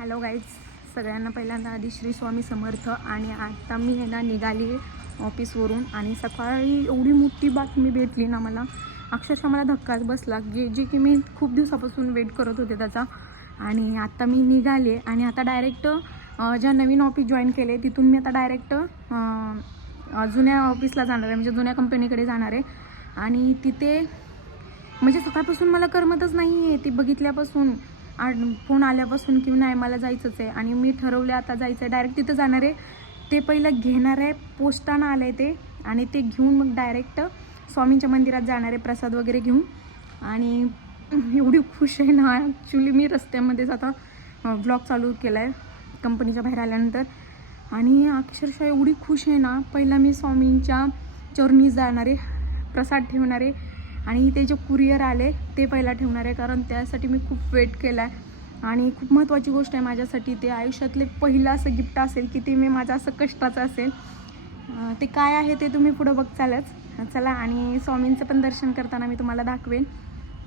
Hello guys सगळ्यांना पहिल्यांदा आधी श्री स्वामी समर्थ आणि आता मी आहे ना निघाली ऑफिसवरून आणि सकाळी एवढी मोठी बातमी भेटली ना मला. अक्षरशः मला धक्काच बसला. जे जे की मी खूप दिवसापासून वेट करत होते त्याचा. आणि आता मी निघाले आणि आता डायरेक्ट ज्या नवीन ऑफिस जॉईन केले तिथून मी आता डायरेक्ट जुन्या ऑफिसला जाणार आहे. म्हणजे जुन्या कंपनीकडे जाणार आहे. आणि तिथे म्हणजे सकाळपासून मला करमतच नाही आहे ती बघितल्यापासून फोन आल्यापासून की नाही मला जायचंच आहे. आणि मी ठरवलं आता जायचं आहे डायरेक्ट तिथं जाणार आहे. ते पहिलं घेणार आहे पोस्टानं आलं आहे ते. आणि ते घेऊन मग डायरेक्ट स्वामींच्या मंदिरात जाणार आहे प्रसाद वगैरे घेऊन. आणि एवढी खुश आहे ना ॲक्च्युली मी रस्त्यामध्येच आता ब्लॉग चालू केला आहे कंपनीच्या बाहेर आल्यानंतर. आणि अक्षरशः एवढी खुश आहे ना पहिला मी स्वामींच्या चरणी जाणार आहे प्रसाद ठेवणार आहे. आणि ते जे कुरिअर आले ते पहिला ठेवणार आहे. कारण त्यासाठी मी खूप वेट केला आहे आणि खूप महत्त्वाची गोष्ट आहे माझ्यासाठी ते आयुष्यातले पहिलं असं गिफ्ट असेल की ते मी माझं असं कष्टाचं असेल. ते काय आहे ते तुम्ही पुढं बघचालच चला आणि स्वामींचं पण दर्शन करताना मी तुम्हाला दाखवेन.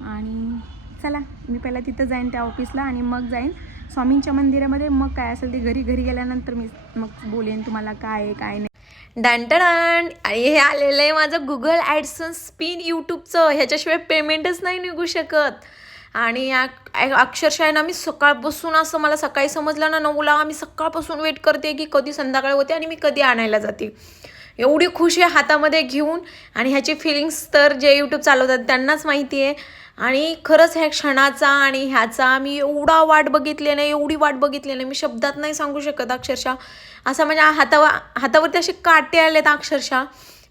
आणि चला मी पहिला तिथं जाईन त्या ऑफिसला आणि मग जाईन. स्वामींच्या मंदिरामध्ये मग काय असेल ते घरी घरी गेल्यानंतर मी मग बोलेन तुम्हाला काय आहे काय नाही. डंटण आणि हे आलेलं आहे माझं गुगल ॲडसन स्पिन यूट्यूबचं ह्याच्याशिवाय पेमेंटच नाही निघू शकत. आणि अक्षरशः ना मी सकाळपासून असं मला सकाळी समजलं ना नऊला मी सकाळपासून वेट करते की कधी संध्याकाळी होते आणि मी कधी आणायला जाते. एवढी खुशी आहे हातामध्ये घेऊन. आणि ह्याची फिलिंग्स तर जे यूट्यूब चालवतात त्यांनाच माहिती आहे. आणि खरंच ह्या क्षणाचा आणि ह्याचा मी एवढा वाट बघितली नाही एवढी वाट बघितली नाही मी शब्दात नाही सांगू शकत अक्षरशः. असं म्हणजे हातावर हातावरती असे काटे आलेत अक्षरशः.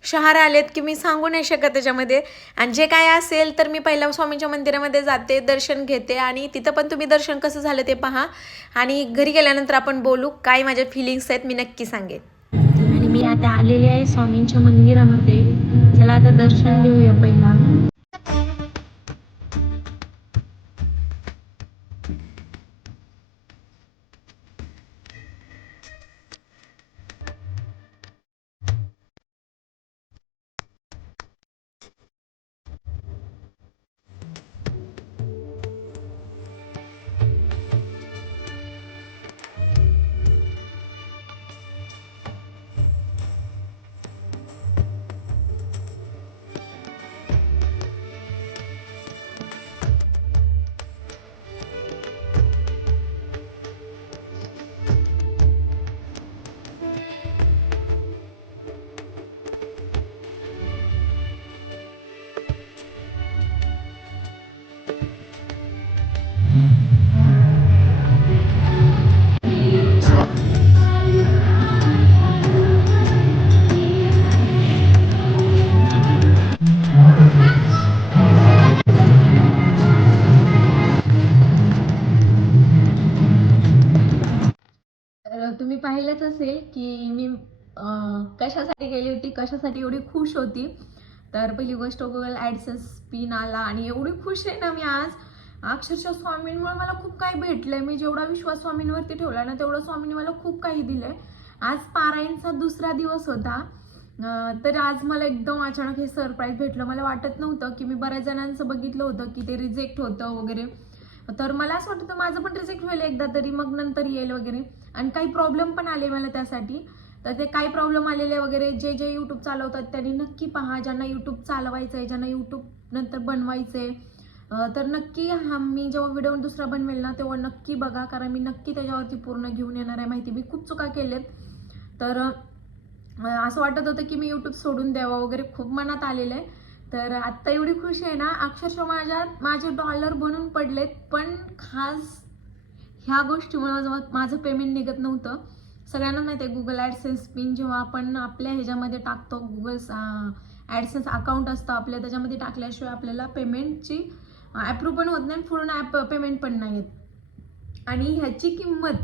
शहारे आलेत की मी सांगू नाही शकत त्याच्यामध्ये. आणि जे काय असेल तर मी पहिल्या स्वामींच्या मंदिरामध्ये जाते दर्शन घेते आणि तिथं पण तुम्ही दर्शन कसं झालं ते पहा. आणि घरी गेल्यानंतर आपण बोलू काय माझ्या फिलिंग्स आहेत मी नक्की सांगेन. आणि मी आता आलेली आहे स्वामींच्या मंदिरामध्ये. चला आता दर्शन घेऊया पहिला. तुम्ही असेल की मी कशासाठी गेली होती कशासाठी एवढी खुश होती. तर पहिली गोष्ट गुगल ॲडसेन्स पिन आला आणि एवढी खुश आहे ना मी आज. अक्षरशः स्वामींमुळे मला खूप काही भेटलंय. मी जेवढा विश्वास स्वामींवरती ठेवला ना तेवढं स्वामींनी मला खूप काही दिलंय. आज पारायणचा दुसरा दिवस होता. तर आज मला एकदम अचानक हे सरप्राईज भेटलं. मला वाटत नव्हतं की मी बऱ्याच जणांचं बघितलं होतं की ते रिजेक्ट होतं वगैरे. तर मला असं वाटतं माझं पण रिजेक्ट होईल एकदा तरी मग नंतर येईल वगैरे. आणि काही प्रॉब्लेम पण आले मला त्यासाठी. तर ते काही प्रॉब्लेम आलेले वगैरे जे जे यूट्यूब चालवतात त्यांनी नक्की पहा ज्यांना यूट्यूब चालवायचं आहे ज्यांना यूट्यूब नंतर बनवायचं आहे तर नक्की हा मी जेव्हा व्हिडिओ दुसरा बनवेल ना तेव्हा नक्की बघा कारण मी नक्की त्याच्यावरती पूर्ण घेऊन येणार आहे माहिती. मी खूप चुका केल्यात तर असं वाटत होतं की मी यूट्यूब सोडून द्यावं वगैरे खूप मनात आलेलं आहे. तर आत्ता एवढी खुश आहे ना अक्षरशः माझ्या माझे डॉलर बनून पडलेत पण खास ह्या गोष्टीमुळे माझं माझं पेमेंट निघत नव्हतं. सगळ्यांना माहिती आहे गुगल ॲडसेन्स पिन जेव्हा आपण आपल्या ह्याच्यामध्ये टाकतो गुगल ॲडसेन्स अकाउंट असतं आपल्या त्याच्यामध्ये टाकल्याशिवाय आपल्याला पेमेंटची ॲप्रूव्ह पण होत नाही पूर्ण ॲप पेमेंट पण नाही येत. आणि ह्याची किंमत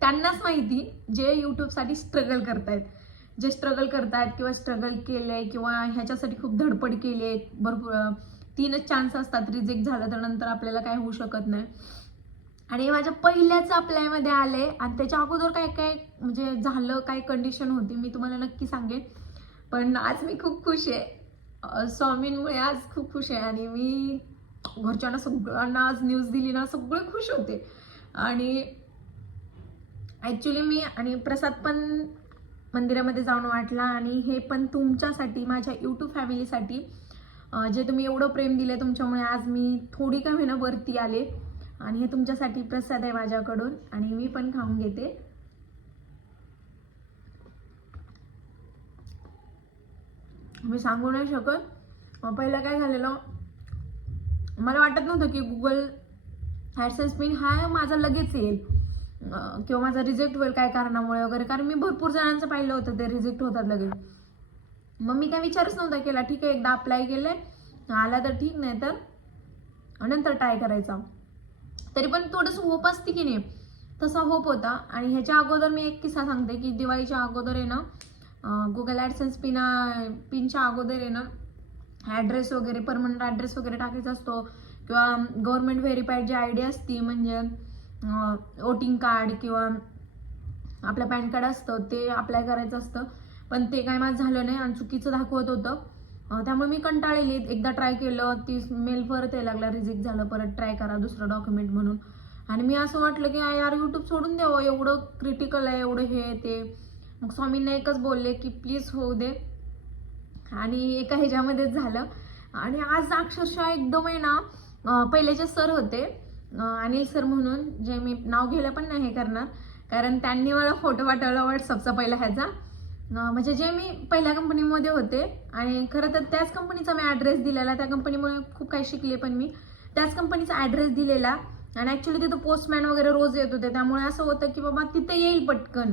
त्यांनाच माहिती जे यूट्यूबसाठी स्ट्रगल करतायत. जे स्ट्रगल करतायत किंवा स्ट्रगल केले किंवा ह्याच्यासाठी खूप धडपड केली आहे भरपूर तीनच चान्स असतात रिजेक्ट झालं तर नंतर आपल्याला काय होऊ शकत नाही. आणि माझ्या पहिल्याच अप्लायमध्ये आले आणि त्याच्या अगोदर काय काय म्हणजे झालं काय कंडिशन होती मी तुम्हाला नक्की सांगेन. पण आज मी खूप खुश आहे. स्वामींमुळे आज खूप खुश आहे आणि मी घरच्यांना सगळ्यांना आज न्यूज दिली ना सगळे खुश होते. आणि ॲक्च्युली मी आणि प्रसाद पण मंदिरामध्ये जाऊन वाटला आणि हे पण तुमच्यासाठी माझ्या यूट्यूब फॅमिलीसाठी जे तुम्ही एवढं प्रेम दिले तुमच्यामुळे आज मी थोडी का होईना वरती आले. आणि हे तुमच्यासाठी प्रसाद आहे माझ्याकडून आणि मी पण खाऊन घेते. मी सांगू नाही शकत. पहिलं काय झालेलं? मला वाटत नव्हतं की गुगल ॲडसेन्स पिन हा माझा लगेच येईल. किंवा माझा रिजेक्ट होईल काय कारणामुळे वगैरे. कारण मी भरपूर जणांचं पाहिलं होतं ते रिजेक्ट होतात लगेच. मग मी काय विचारच नव्हता केला. ठीक आहे एकदा अप्लाय केलंय. आला तर ठीक नाही तर नंतर ट्राय करायचा. तरी पण थोडंसं होप असते की नाही. तसा होप होता. आणि ह्याच्या अगोदर मी एक किस्सा सांगते की दिवाळीच्या अगोदर आहे ना गुगल ॲडसेन्स पिना पिनच्या अगोदर आहे ना ॲड्रेस वगैरे परमनंट ॲड्रेस वगैरे टाकायचा असतो. किंवा गव्हर्मेंट व्हेरीफाईड जी आय डी असती म्हणजे वोटिंग कार्ड किंवा आपलं पॅन कार्ड असतं ते अप्लाय करायचं असतं. पण ते काय माझं झालं नाही आणि चुकीचं दाखवत होतं. त्यामुळे मी कंटाळलेली एकदा ट्राय केलं ती मेल परत यायला लागला रिजेक्ट झालं परत ट्राय करा दुसरं डॉक्युमेंट म्हणून. आणि मी असं वाटलं की यार यूट्यूब सोडून द्यावं. एवढं क्रिटिकल आहे एवढं हे ते. मग स्वामींना एकच बोलले की प्लीज होऊ दे. आणि एका ह्याच्यामध्येच झालं. आणि आज अक्षरशः एकदम आहे ना पहिलेचे पहिले जे सर होते. अनिल सर म्हणून जे मी नाव घ्यायला पण नाही हे करणार कारण त्यांनी मला फोटो पाठवला व्हॉट्सअपचा पहिला ह्याचा. म्हणजे जे मी पहिल्या कंपनीमध्ये होते आणि खरं तर त्याच कंपनीचा मी ॲड्रेस दिलेला त्या कंपनीमुळे खूप काही शिकले पण मी. त्याच कंपनीचा ॲड्रेस दिलेला आणि ॲक्च्युली तिथं पोस्टमॅन वगैरे रोज येत होते त्यामुळे असं होतं की बाबा तिथे येईल पटकन.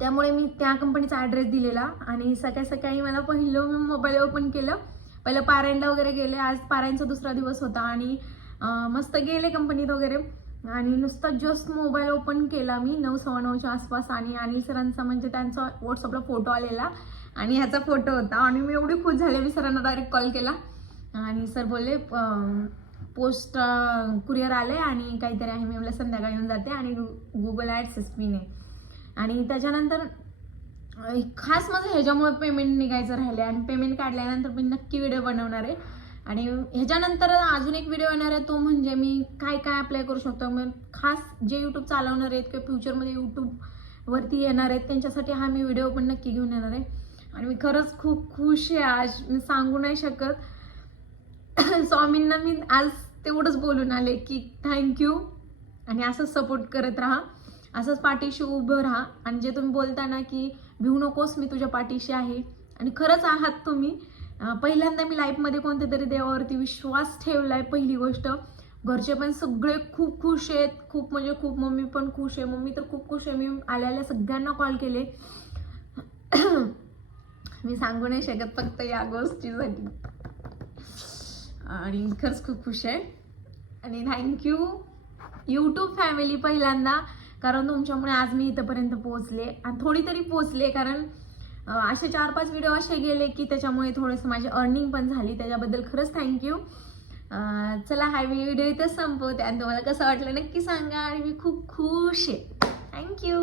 त्यामुळे मी त्या कंपनीचा ॲड्रेस दिलेला आणि सकाळी सकाळी मला पहिलं मी मोबाईल ओपन केलं. पहिलं पारायणला वगैरे गेले आज पारायणचा दुसरा दिवस होता आणि मस्त गेले कंपनीत वगैरे. आणि नुसता जस्ट मोबाईल ओपन केला मी नऊ सव्वा नऊच्या आसपास. आणि अनिल सरांचा म्हणजे त्यांचा व्हॉट्सअपला फोटो आलेला. आणि ह्याचा फोटो होता. आणि मी एवढी खुश झाले मी सरांना डायरेक्ट कॉल केला. आणि सर बोलले पोस्ट कुरिअर आले आणि काहीतरी आहे. मी मला संध्याकाळी येऊन जाते. आणि गुगल ॲड्स पिन आहे. आणि त्याच्यानंतर खास माझं ह्याच्यामुळे पेमेंट निघायचं राहिले आणि पेमेंट काढल्यानंतर मी नक्की व्हिडिओ बनवणार आहे. आणि ह्याच्यानंतर अजून एक व्हिडिओ येणार आहे तो म्हणजे मी काय काय अप्लाय करू शकतो. मग खास जे यूट्यूब चालवणार आहेत किंवा फ्युचरमध्ये यूट्यूबवरती येणार आहेत त्यांच्यासाठी हा मी व्हिडिओ पण नक्की घेऊन येणार आहे. आणि मी खरंच खूप खुश आहे आज. मी सांगू नाही शकत. स्वामींना मी आज तेवढंच बोलून आले की थँक्यू आणि असंच सपोर्ट करत राहा. असंच पाठीशी उभं राहा. आणि जे तुम्ही बोलता ना की भिवू नकोस मी तुझ्या पाठीशी आहे. आणि खरंच आहात तुम्ही. पहिल्यांदा मी लाईफमध्ये कोणत्या तरी देवावरती विश्वास ठेवला आहे पहिली गोष्ट. घरचे पण सगळे खूप खुश आहेत. खूप म्हणजे खूप मम्मी पण खुश आहे. मम्मी तर खूप खुश आहे. मी आल्याला सगळ्यांना कॉल केले. मी सांगू नाही शकत फक्त या गोष्टीसाठी. आणि खरंच खूप खुश आहे. आणि थँक्यू यूट्यूब फॅमिली पहिल्यांदा. कारण तुमच्यामुळे आज मी इथंपर्यंत पोहोचले. आणि थोडी तरी पोहोचले कारण असे चार पाच व्हिडिओ असे गेले की त्याच्यामुळे थोडंसं माझी अर्निंग पण झाली. त्याच्याबद्दल खरंच थँक्यू चला हा व्हिडिओ इथं संपवते. आणि तुम्हाला कसं वाटलं नक्की सांगा. आणि मी खूप खुश आहे. थँक्यू